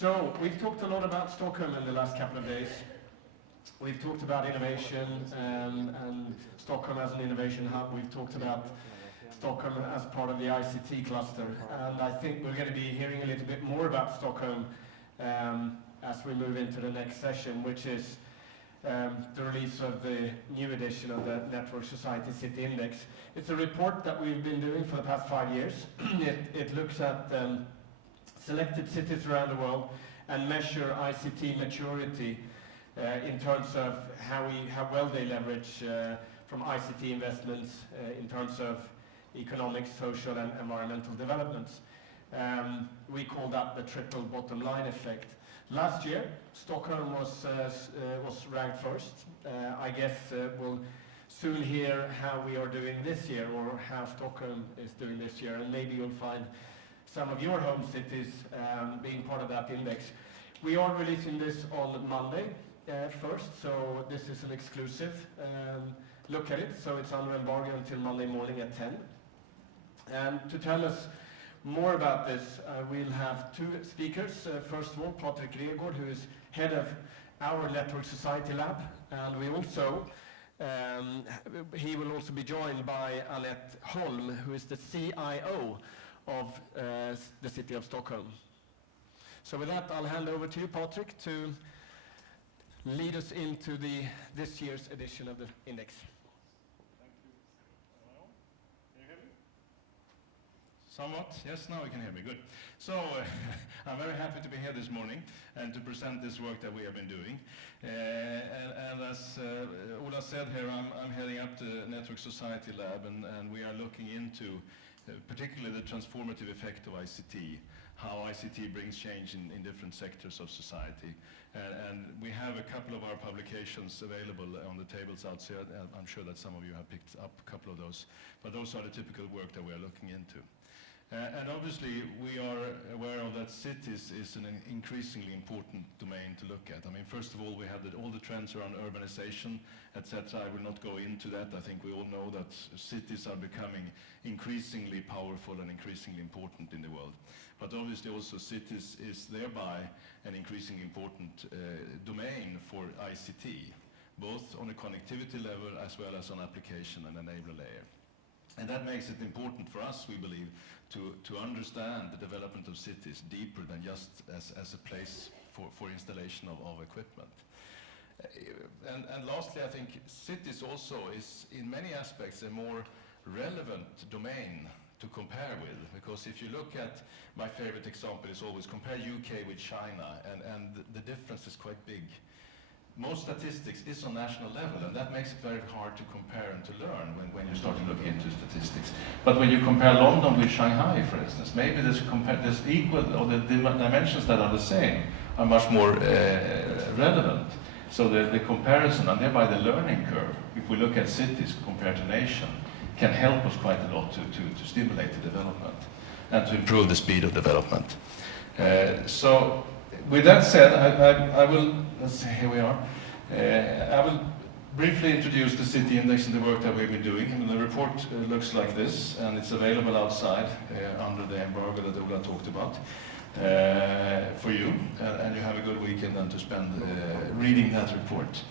So, we've talked a lot about Stockholm in the last couple of days. We've talked about innovation and Stockholm as an innovation hub. We've talked about Stockholm as part of the ICT cluster. And I think we're going to be hearing a little bit more about Stockholm as we move into the next session, which is the release of the new edition of the Network Society City Index. It's a report that we've been doing for the past 5 years. It looks at selected cities around the world and measure ICT maturity in terms of how well they leverage from ICT investments in terms of economic, social and environmental developments. We call that the triple bottom line effect. Last year, Stockholm was ranked first. I guess we'll soon hear how we are doing this year, or how Stockholm is doing this year, and maybe you'll find some of your home cities being part of that index. We are releasing this on Monday first, so this is an exclusive look at it. So it's under embargo until Monday morning at 10. And to tell us more about this, we'll have two speakers. First of all, Patrik Regardh, who is head of our Network Society Lab, and he will also be joined by Annette Holm, who is the CIO of the city of Stockholm. So with that, I'll hand over to you, Patrik, to lead us into this year's edition of the index. Thank you. Hello? Can you hear me? Somewhat? Yes, now we can hear me. Good. So, I'm very happy to be here this morning and to present this work that we have been doing. And as Ola said here, I'm heading up the Network Society Lab, and we are looking into particularly the transformative effect of ICT, how ICT brings change in different sectors of society. And we have a couple of our publications available on the tables outside. I'm sure that some of you have picked up a couple of those, but those are the typical work that we are looking into. And obviously, we are aware of that cities is an increasingly important domain to look at. I mean, first of all, we have all the trends around urbanization, etc. I will not go into that. I think we all know that cities are becoming increasingly powerful and increasingly important in the world. But obviously also cities is thereby an increasingly important domain for ICT, both on a connectivity level as well as on application and enabler layer. And that makes it important for us, we believe, to understand the development of cities deeper than just as a place for installation of equipment. And lastly, I think cities also is, in many aspects, a more relevant domain to compare with, because if you look at, my favorite example is always compare UK with China, and the difference is quite big. Most statistics is on national level, and that makes it very hard to compare and to learn when you start to look into statistics. But when you compare London with Shanghai, for instance, maybe this equal, or the dimensions that are the same are much more relevant. So the comparison, and thereby the learning curve, if we look at cities compared to nation, can help us quite a lot to stimulate the development and to improve the speed of development. So with that said, I will, let's see, here we are. I will briefly introduce the City Index and the work that we've been doing. And the report looks like this, and it's available outside under the embargo that Ola talked about for you. And you have a good weekend then to spend reading that report.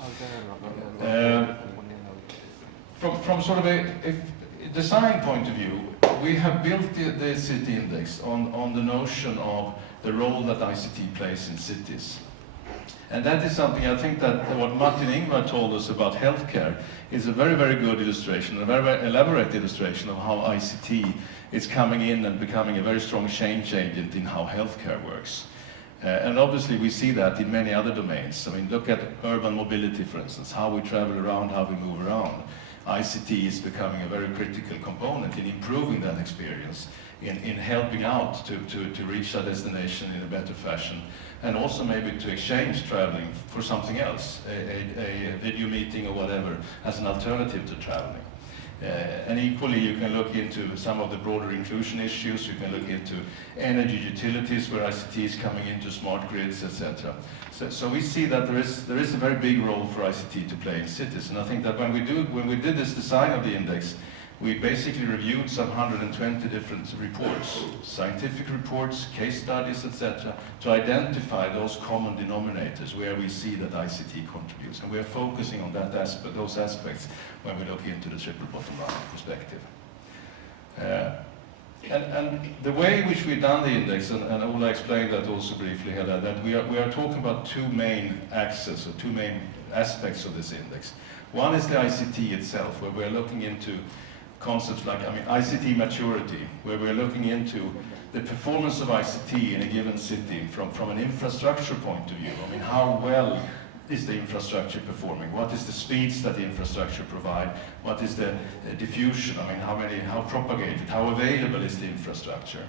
From sort of a design point of view, we have built the City Index on the notion of the role that ICT plays in cities. And that is something I think that what Martin Ingvar told us about healthcare is a very, very good illustration, a very, very elaborate illustration of how ICT is coming in and becoming a very strong change agent in how healthcare works. And obviously we see that in many other domains. I mean, look at urban mobility, for instance, how we travel around, how we move around. ICT is becoming a very critical component in improving that experience, in helping out to reach a destination in a better fashion, and also maybe to exchange traveling for something else, a video meeting or whatever, as an alternative to traveling. And equally, you can look into some of the broader inclusion issues. You can look into energy utilities, where ICT is coming into smart grids, etc. So we see that there is a very big role for ICT to play in cities. And I think that when we did this design of the index, we basically reviewed some 120 different reports, scientific reports, case studies, etc., to identify those common denominators where we see that ICT contributes. And we are focusing on those aspects when we look into the triple bottom line perspective. And the way in which we've done the index, and Ola explained that also briefly here, that we are talking about two main axes, or two main aspects of this index. One is the ICT itself, where we're looking into concepts like, ICT maturity, where we're looking into the performance of ICT in a given city from an infrastructure point of view. How well is the infrastructure performing? What is the speeds that the infrastructure provide? What is the diffusion? How propagated, how available is the infrastructure?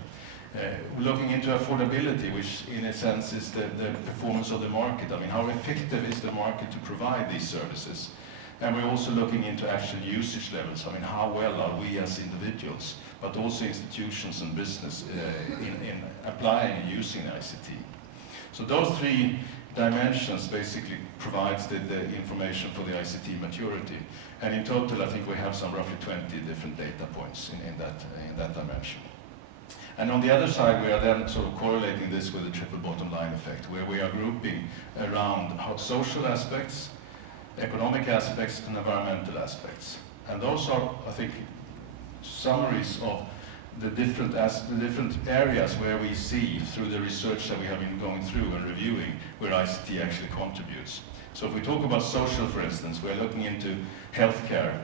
Looking into affordability, which in a sense is the performance of the market. How effective is the market to provide these services? And we're also looking into actual usage levels. How well are we as individuals, but also institutions and business in applying and using ICT? So those three dimensions basically provides the information for the ICT maturity. And in total, I think we have some roughly 20 different data points in that dimension. And on the other side, we are then sort of correlating this with the triple bottom line effect, where we are grouping around social aspects, economic aspects, and environmental aspects. And those are, I think, summaries of the different areas where we see, through the research that we have been going through and reviewing, where ICT actually contributes. So if we talk about social, for instance, we're looking into healthcare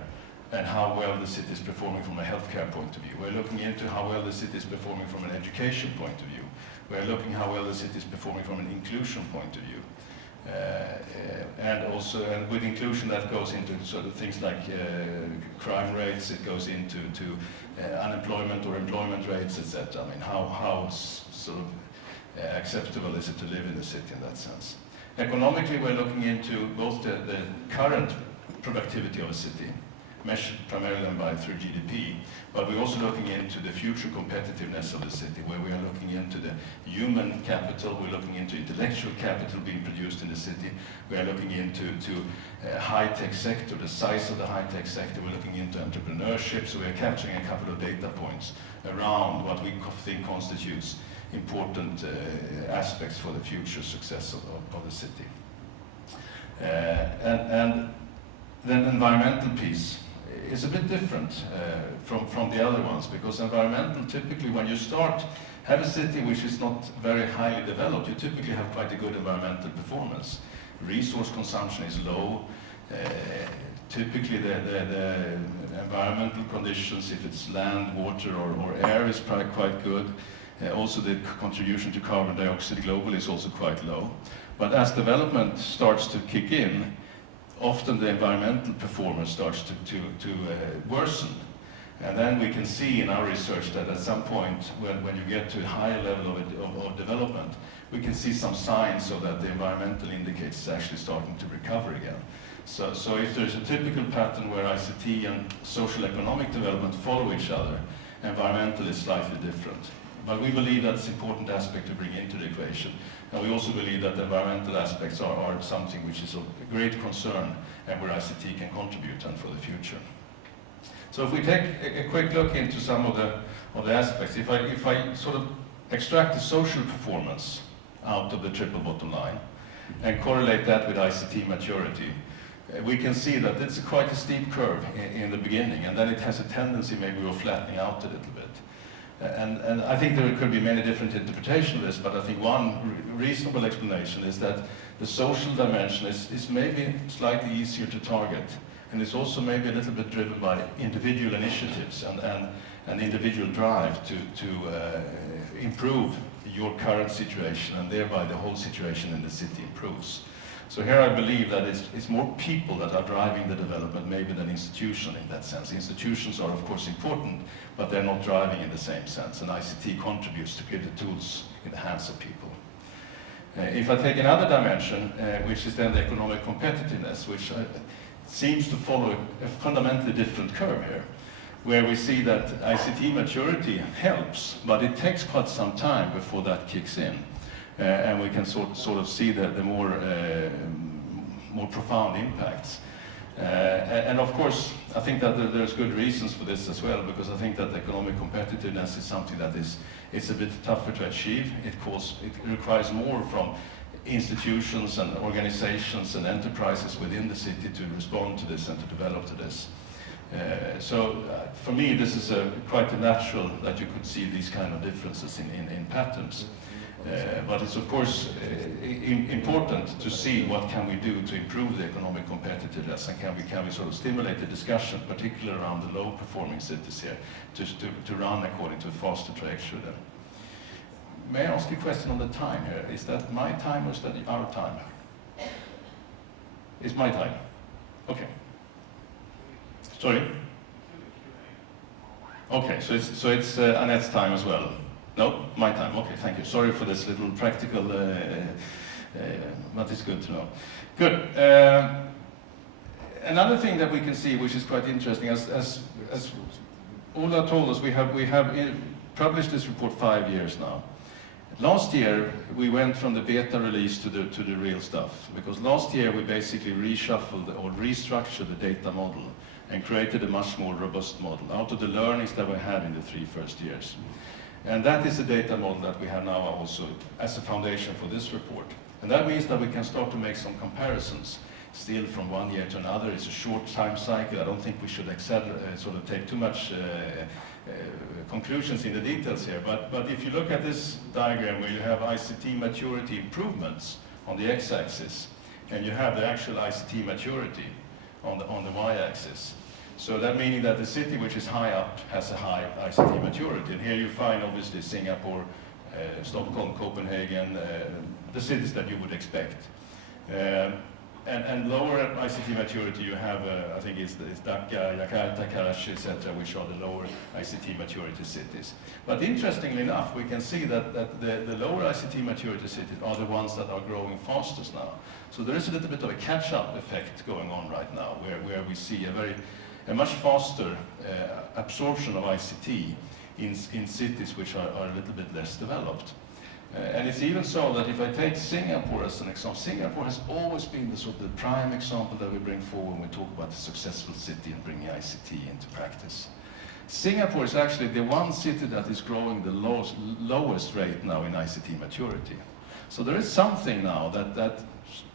and how well the city is performing from a healthcare point of view. We're looking into how well the city is performing from an education point of view. We're looking how well the city is performing from an inclusion point of view. And with inclusion, that goes into sort of things like crime rates, it goes into unemployment or employment rates, etc. How sort of acceptable is it to live in the city in that sense? Economically, we're looking into both the current productivity of a city, measured primarily through GDP, but we're also looking into the future competitiveness of the city, where we are looking into the human capital, we're looking into intellectual capital being produced in the city, we are looking into high-tech sector, the size of the high-tech sector, we're looking into entrepreneurship, so we are capturing a couple of data points around what we think constitutes important aspects for the future success of the city. And then environmental piece is a bit different from the other ones, because environmental, typically when you have a city which is not very highly developed, you typically have quite a good environmental performance. Resource consumption is low. Typically the environmental conditions, if it's land, water or air, is quite good. Also the contribution to carbon dioxide globally is also quite low. But as development starts to kick in, often the environmental performance starts to worsen. And then we can see in our research that at some point, when you get to a higher level of development, we can see some signs so that the environmental indicators is actually starting to recover again. So if there's a typical pattern where ICT and social economic development follow each other, environmental is slightly different. But we believe that's an important aspect to bring into the equation. And we also believe that the environmental aspects are something which is of great concern and where ICT can contribute and for the future. So if we take a quick look into some of the aspects, if I sort of extract the social performance out of the triple bottom line and correlate that with ICT maturity, we can see that it's quite a steep curve in the beginning, and then it has a tendency maybe of flattening out a little bit. And I think there could be many different interpretations of this, but I think one reasonable explanation is that the social dimension is maybe slightly easier to target, and it's also maybe a little bit driven by individual initiatives and individual drive to improve your current situation, and thereby the whole situation in the city improves. So here I believe that it's more people that are driving the development maybe than institutions in that sense. Institutions are of course important, but they're not driving in the same sense, and ICT contributes to give the tools in the hands of people. If I take another dimension, which is then the economic competitiveness, which seems to follow a fundamentally different curve here, where we see that ICT maturity helps, but it takes quite some time before that kicks in. And we can sort of see the more profound impacts. And of course, I think that there's good reasons for this as well, because I think that economic competitiveness is something that it's a bit tougher to achieve. It requires more from institutions and organizations and enterprises within the city to respond to this and to develop to this. So for me, this is quite natural that you could see these kind of differences in patterns. But it's of course important to see what can we do to improve the economic competitiveness, and can we sort of stimulate the discussion, particularly around the low-performing cities here, just to run according to a faster trajectory then. May I ask a question on the time here? Is that my time or is that our time? It's my time. Okay. Sorry? Okay, so it's Annette's time as well. No, my time. Okay, thank you. Sorry for this little practical, but it's good to know. Good. Another thing that we can see, which is quite interesting, as Ola told us, we have published this report 5 years now. Last year, we went from the beta release to the real stuff, because last year we basically reshuffled or restructured the data model and created a much more robust model out of the learnings that we had in the 3 first years. And that is the data model that we have now also as a foundation for this report. And that means that we can start to make some comparisons still from 1 year to another. It's a short time cycle. I don't think we should sort of take too much conclusions in the details here. But if you look at this diagram where you have ICT maturity improvements on the x-axis, and you have the actual ICT maturity on the y-axis. So that meaning that the city which is high up has a high ICT maturity. And here you find obviously Singapore, Stockholm, Copenhagen, the cities that you would expect. And lower ICT maturity you have, I think it's Dhaka, Jakarta, Karachi, etc., which are the lower ICT maturity cities. But interestingly enough, we can see that the lower ICT maturity cities are the ones that are growing fastest now. So there is a little bit of a catch-up effect going on right now, where we see a much faster absorption of ICT in cities which are a little bit less developed. And it's even so that if I take Singapore as an example, Singapore has always been the prime example that we bring forward when we talk about the successful city and bringing ICT into practice. Singapore is actually the one city that is growing the lowest rate now in ICT maturity. So there is something now that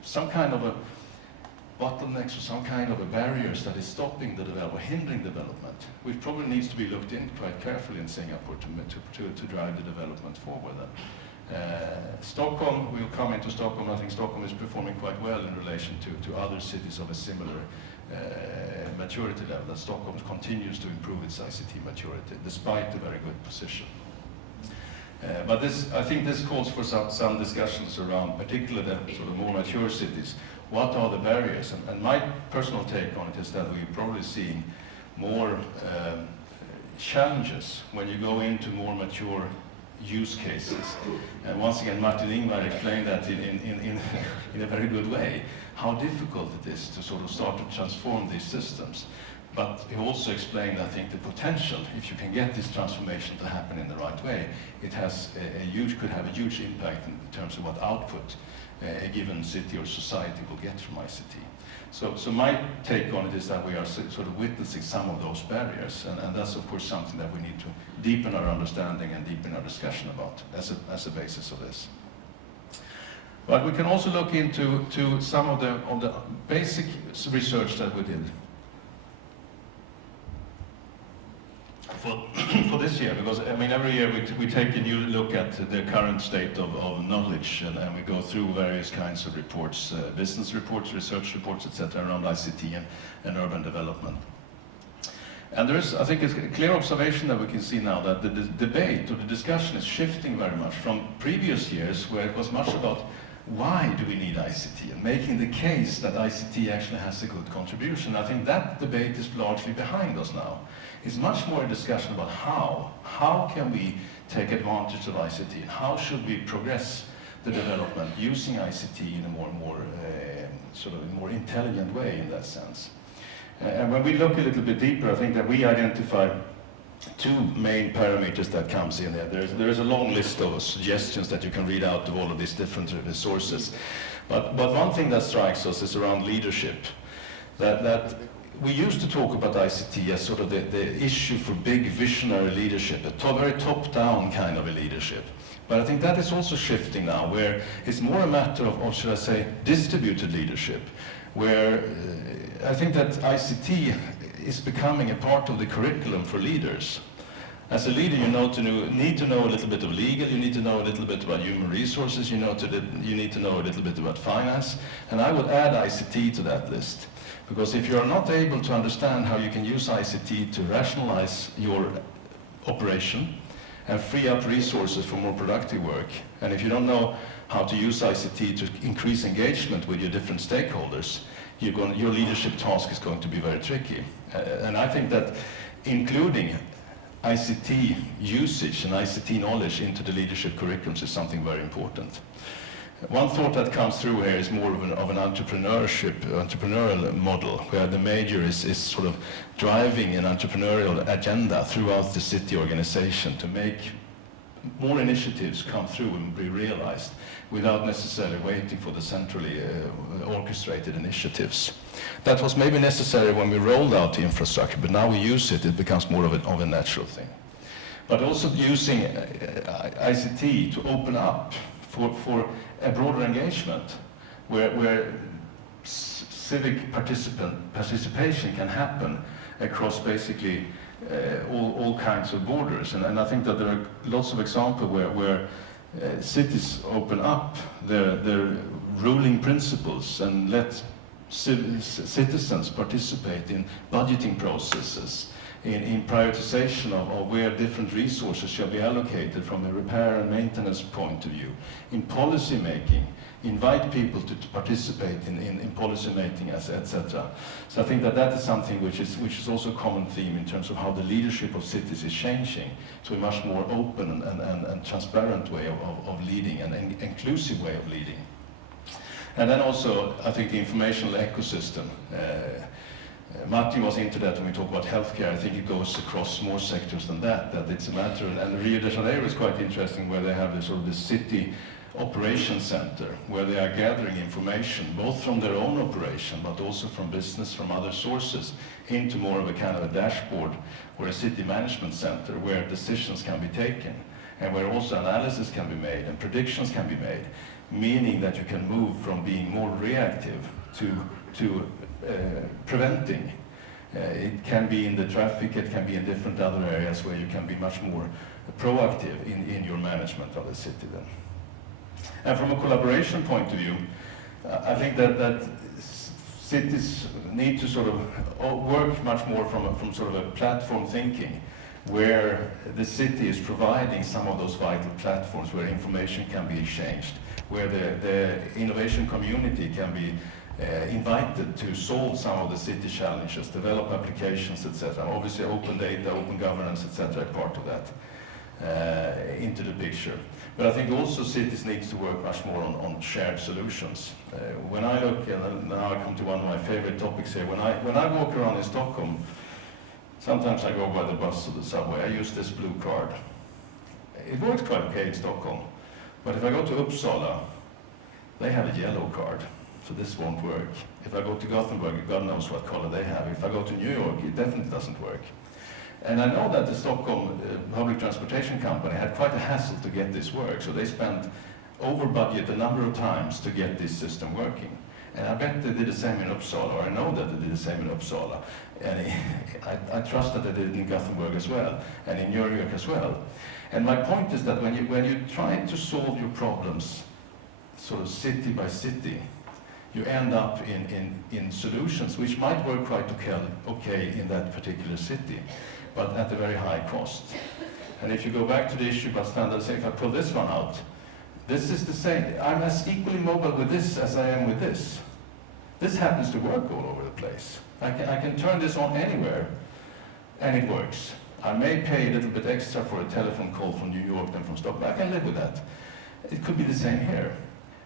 some kind of a bottlenecks or some kind of a barriers that is stopping the development, hindering development, which probably needs to be looked in quite carefully in Singapore to drive the development forward. Stockholm, we'll come into Stockholm. I think Stockholm is performing quite well in relation to other cities of a similar maturity level. That Stockholm continues to improve its ICT maturity despite the very good position. But I think this calls for some discussions around, particularly the sort of more mature cities. What are the barriers? And my personal take on it is that we're probably seeing more challenges when you go into more mature use cases. And once again, Martin Ingvar explained that in a very good way, how difficult it is to sort of start to transform these systems. But he also explained, I think, the potential, if you can get this transformation to happen in the right way, it has could have a huge impact in terms of what output a given city or society will get from ICT. So my take on it is that we are sort of witnessing some of those barriers, and that's of course something that we need to deepen our understanding and deepen our discussion about as a basis of this. But we can also look into some of the basic research that we did for this year, because I mean every year we take a new look at the current state of knowledge, and we go through various kinds of reports, business reports, research reports, etc., around ICT and urban development. And there is, I think, it's a clear observation that we can see now that the debate or the discussion is shifting very much from previous years, where it was much about why do we need ICT, and making the case that ICT actually has a good contribution. I think that debate is largely behind us now. It's much more a discussion about how can we take advantage of ICT, and how should we progress the development using ICT in a more intelligent way in that sense. And when we look a little bit deeper, I think that we identify two main parameters that comes in there. There is a long list of suggestions that you can read out of all of these different sources. But one thing that strikes us is around leadership. that we used to talk about ICT as sort of the issue for big visionary leadership, a very top-down kind of a leadership. But I think that is also shifting now, where it's more a matter of should I say, distributed leadership, where I think that ICT is becoming a part of the curriculum for leaders. As a leader, you need to know a little bit of legal, you need to know a little bit about human resources, you need to know a little bit about finance, and I would add ICT to that list. Because if you are not able to understand how you can use ICT to rationalize your operation and free up resources for more productive work, and if you don't know how to use ICT to increase engagement with your different stakeholders, your leadership task is going to be very tricky. And I think that including ICT usage and ICT knowledge into the leadership curriculums is something very important. One thought that comes through here is more of an entrepreneurial model, where the major is sort of driving an entrepreneurial agenda throughout the city organization to make more initiatives come through and be realized without necessarily waiting for the centrally orchestrated initiatives. That was maybe necessary when we rolled out the infrastructure, but now we use it, it becomes more of a natural thing. But also using ICT to open up for a broader engagement, where civic participation can happen across basically all kinds of borders. And I think that there are lots of examples where cities open up their ruling principles and let citizens participate in budgeting processes, in prioritization of where different resources shall be allocated from a repair and maintenance point of view, in policy making, invite people to participate in policy making, etc. So I think that is something which is also a common theme in terms of how the leadership of cities is changing to a much more open and transparent way of leading, and an inclusive way of leading. And then also, I think the informational ecosystem. Martin was into that when we talk about healthcare. I think it goes across more sectors than that it's a matter, and Rio de Janeiro is quite interesting, where they have this sort of the city operations center, where they are gathering information, both from their own operation, but also from business, from other sources, into more of a kind of a dashboard, or a city management center, where decisions can be taken, and where also analysis can be made, and predictions can be made, meaning that you can move from being more reactive to preventing. It can be in the traffic, it can be in different other areas where you can be much more proactive in your management of the city then. And from a collaboration point of view, I think that cities need to sort of work much more from sort of a platform thinking, where the city is providing some of those vital platforms where information can be exchanged, where the innovation community can be invited to solve some of the city challenges, develop applications, etc. Obviously open data, open governance, etc. are part of that into the picture. But I think also cities need to work much more on shared solutions. When I look, and now I come to one of my favorite topics here, when I walk around in Stockholm, sometimes I go by the bus or the subway, I use this blue card. It works quite okay in Stockholm, but if I go to Uppsala, they have a yellow card. So this won't work. If I go to Gothenburg, God knows what color they have. If I go to New York, it definitely doesn't work. And I know that the Stockholm public transportation company had quite a hassle to get this work, so they spent over budget a number of times to get this system working. And I bet they did the same in Uppsala, or I know that they did the same in Uppsala. And I trust that they did it in Gothenburg as well, and in New York as well. And my point is that when you try to solve your problems sort of city by city, you end up in solutions which might work quite okay in that particular city, but at a very high cost. And if you go back to the issue about standardization, if I pull this one out, this is the same. I'm as equally mobile with this as I am with this. This happens to work all over the place. I can turn this on anywhere, and it works. I may pay a little bit extra for a telephone call from New York than from Stockholm. I can live with that. It could be the same here.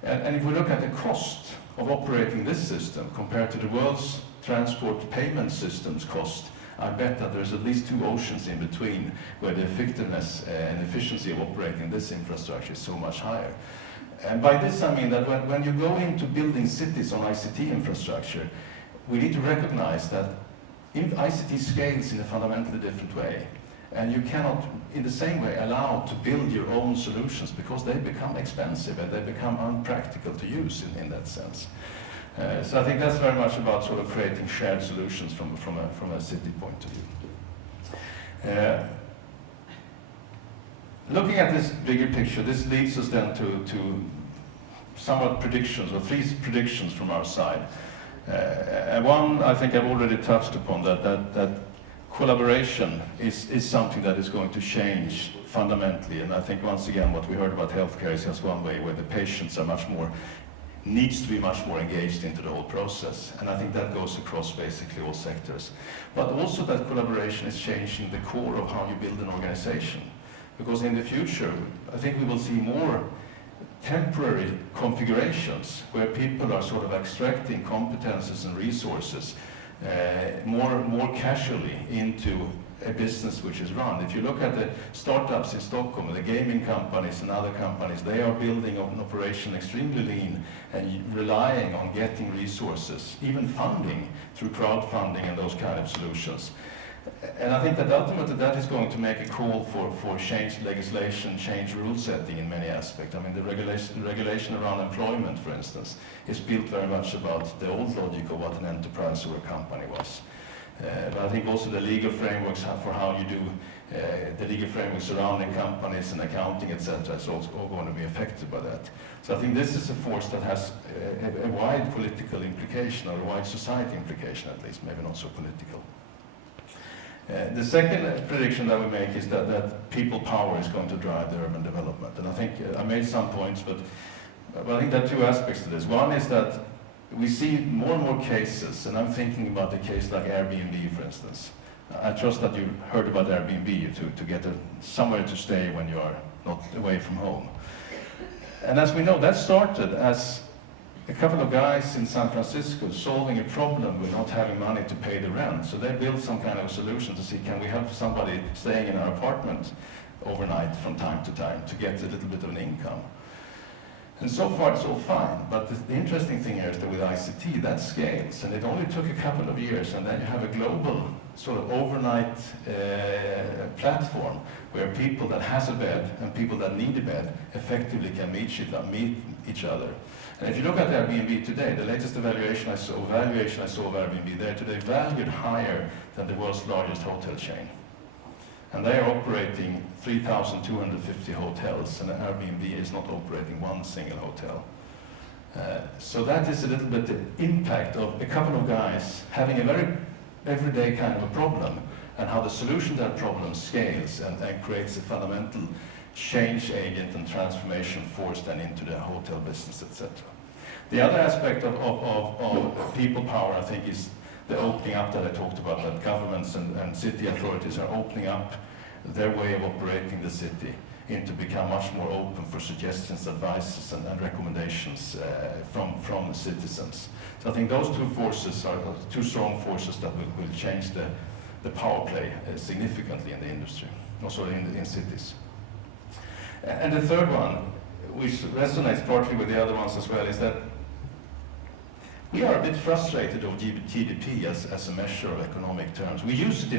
And if we look at the cost of operating this system compared to the world's transport payment systems cost, I bet that there's at least two oceans in between, where the effectiveness and efficiency of operating this infrastructure is so much higher. And by this I mean that when you go into building cities on ICT infrastructure, we need to recognize that ICT scales in a fundamentally different way. And you cannot, in the same way, allow to build your own solutions because they become expensive and they become unpractical to use in that sense. So I think that's very much about sort of creating shared solutions from a city point of view. Looking at this bigger picture, this leads us then to somewhat predictions, or 3 predictions from our side. One, I think I've already touched upon, that collaboration is something that is going to change fundamentally. And I think once again, what we heard about healthcare is just one way where the patients are needs to be much more engaged into the whole process. And I think that goes across basically all sectors. But also that collaboration is changing the core of how you build an organization. Because in the future, I think we will see more temporary configurations where people are sort of extracting competences and resources more casually into a business which is run. If you look at the startups in Stockholm, the gaming companies and other companies, they are building an operation extremely lean and relying on getting resources, even funding through crowdfunding and those kind of solutions. And I think that ultimately that is going to make a call for changed legislation, changed rule setting in many aspects. I mean, the regulation around employment, for instance, is built very much about the old logic of what an enterprise or a company was. But I think also the legal frameworks for how you do the legal frameworks surrounding companies and accounting, etc., is also all going to be affected by that. So I think this is a force that has a wide political implication, or a wide society implication at least, maybe not so political. The second prediction that we make is that people power is going to drive the urban development. And I think I made some points, but I think there are 2 aspects to this. One is that we see more and more cases, and I'm thinking about a case like Airbnb, for instance. I trust that you heard about Airbnb, to get somewhere to stay when you are not away from home. And as we know, that started as a couple of guys in San Francisco solving a problem with not having money to pay the rent. So they built some kind of solution to see, can we have somebody staying in our apartment overnight from time to time to get a little bit of an income? And so far it's all fine, but the interesting thing here is that with ICT, that scales, and it only took a couple of years, and then you have a global sort of overnight platform where people that has a bed and people that need a bed effectively can meet each other. And if you look at Airbnb today, the latest valuation I saw of Airbnb, they're today valued higher than the world's largest hotel chain. And they are operating 3,250 hotels, and Airbnb is not operating one single hotel. So that is a little bit the impact of a couple of guys having a very everyday kind of a problem, and how the solution to that problem scales and creates a fundamental change agent and transformation force then into the hotel business, etc. The other aspect of people power, I think, is the opening up that I talked about, that governments and city authorities are opening up their way of operating the city into become much more open for suggestions, advices, and recommendations from the citizens. So I think those 2 forces are 2 strong forces that will change the power play significantly in the industry, also in cities. And the third one, which resonates partly with the other ones as well, is that we are a bit frustrated of GDP as a measure of economic terms. We used it